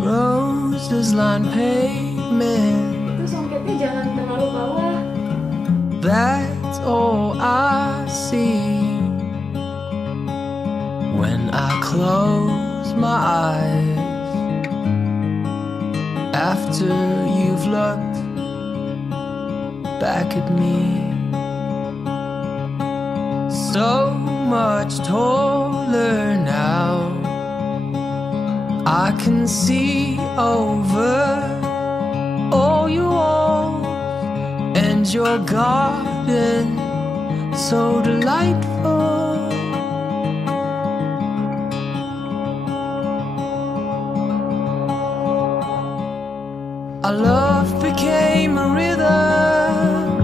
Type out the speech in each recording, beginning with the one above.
Roses line pavement. Itu songketnya jangan terlalu bawah. That's all I see when I close my eyes. After you've looked back at me, so much taller now. I can see over all your walls and your garden, so delightful. Our love became a rhythm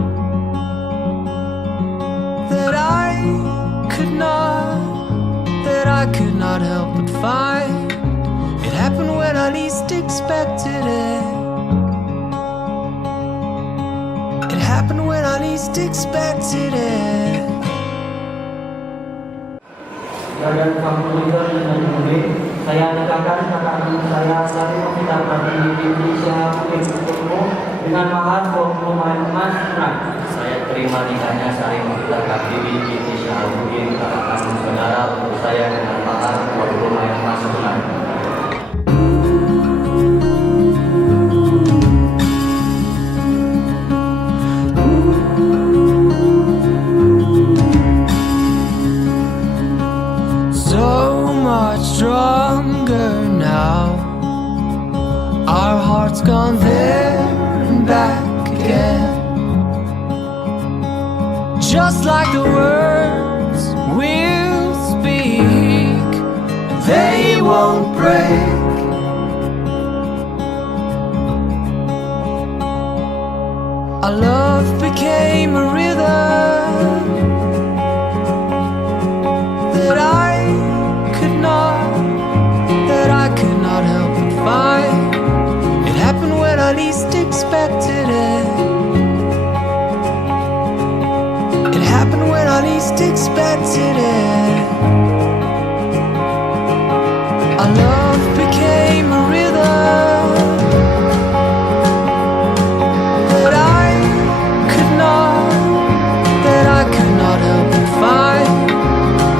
that I could not help but find. It happened when I least expected it. It happened when I least expected it. Badan komputer dengan murid, saya nikahkan kakak anak saya Sari Novita Pratiwi Indonesia Mungkin Ketemu Dengan mahar 20 main emas tunai. Saya terima nikahnya Sari Muhtar Bibi binti Syahabuddin, kakak kandung saudara untuk saya dengan mahar 20 main emas tunai. So much stronger now. Our hearts gone there and back again. Just like the words we'll speak, they won't break. Our love became a rhythm that I could not help but find. It happened when I least expected it. It happened when I least expected it. Our love became a rhythm that I could not help but find.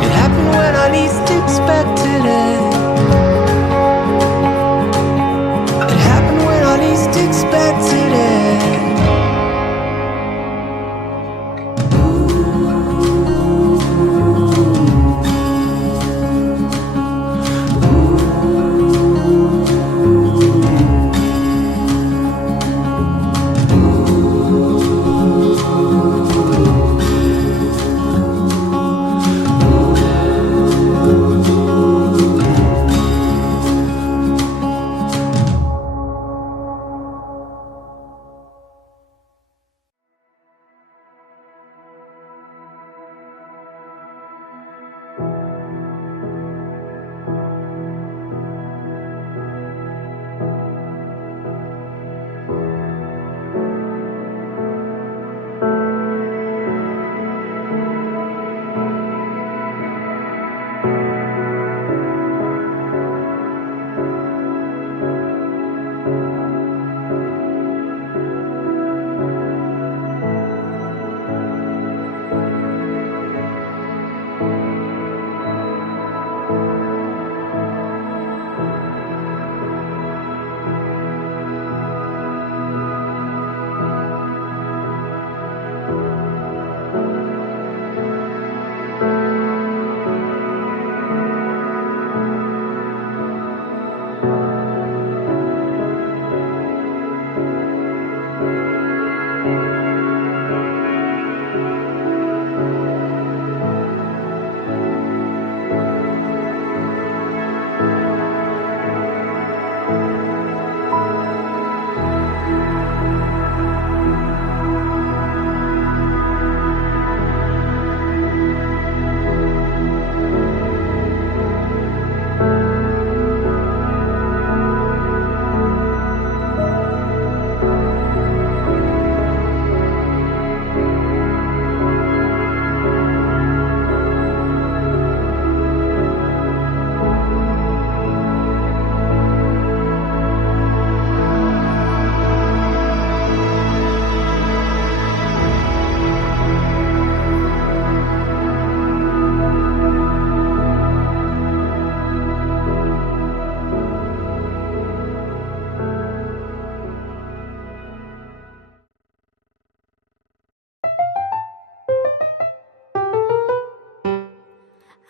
It happened when I least expected it. It happened when I least expected it.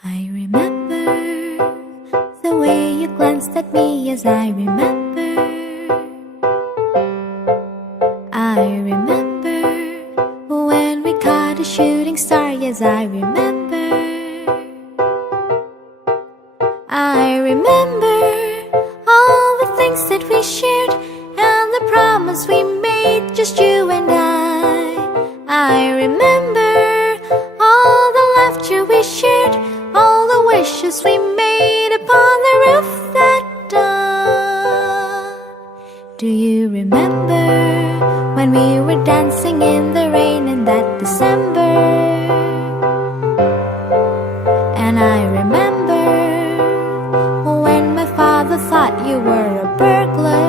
I remember the way you glanced at me as I remember. I remember when we caught a shooting star, yes, I remember. I remember all the things that we shared and the promise we made, just you and I remember all the laughter we shared, all the wishes we made upon the roof that dawn. Do you remember when we were dancing in the rain in that December? And I remember when my father thought you were a burglar.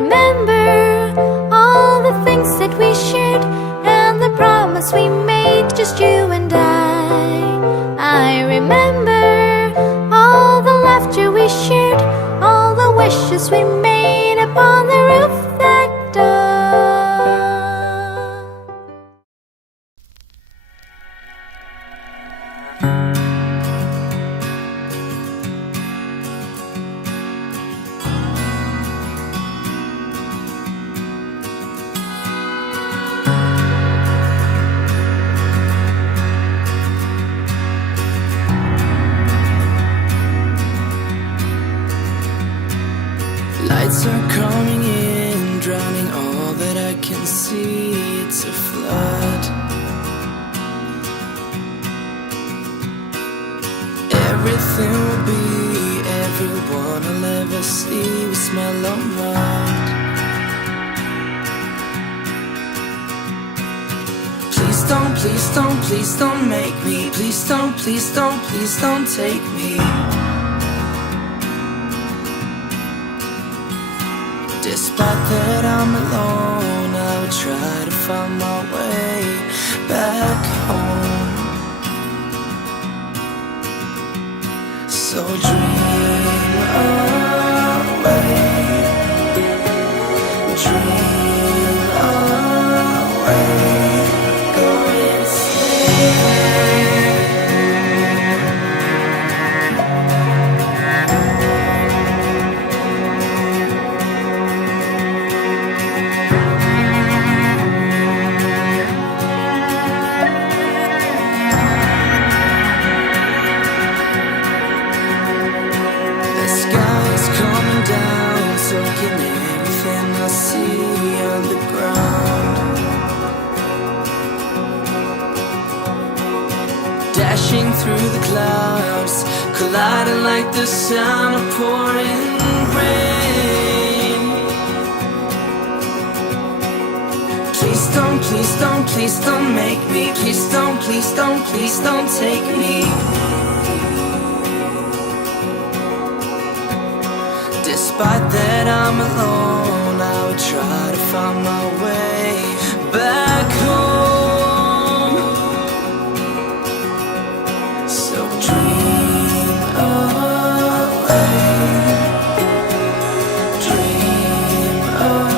remember all the things that we shared and the promise we made, just you and I remember all the laughter we shared, all the wishes we made upon the roof that dawn. Lights are coming in, drowning all that I can see. It's a flood. Everything will be, everyone I'll ever see will smell of mud. Please don't, please don't, please don't make me. Please don't, please don't, please don't take me. Despite that I'm alone, I would try to find my way back home. So dream away, dream away, go insane. Soaking everything I see underground, dashing through the clouds, colliding like the sound of pouring rain. Please don't, please don't, please don't make me. Please don't, please don't, please don't take me. Despite that I'm alone, I would try to find my way back home. So dream away, dream away.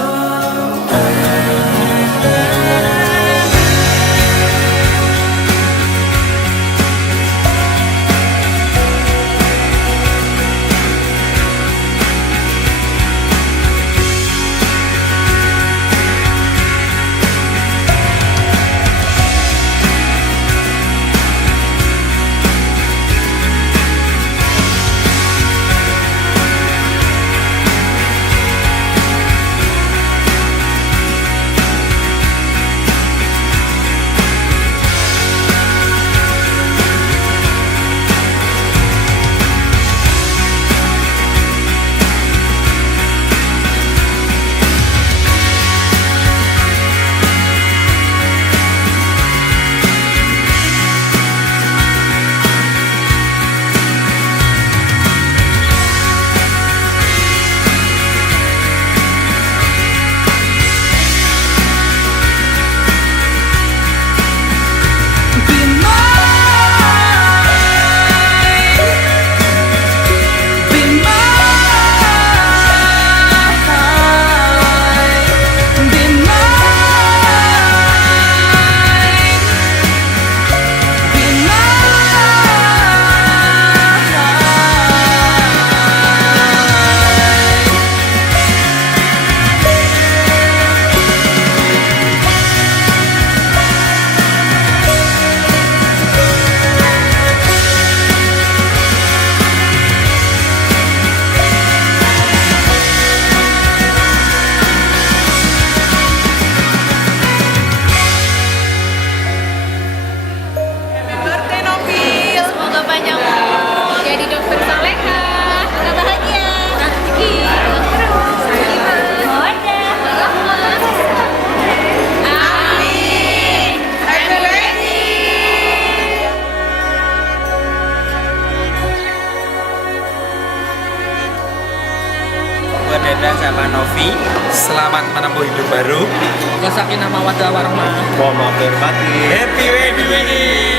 Selamat menempuh hidup baru. Sakinah mawaddah warahmah. Happy wedding.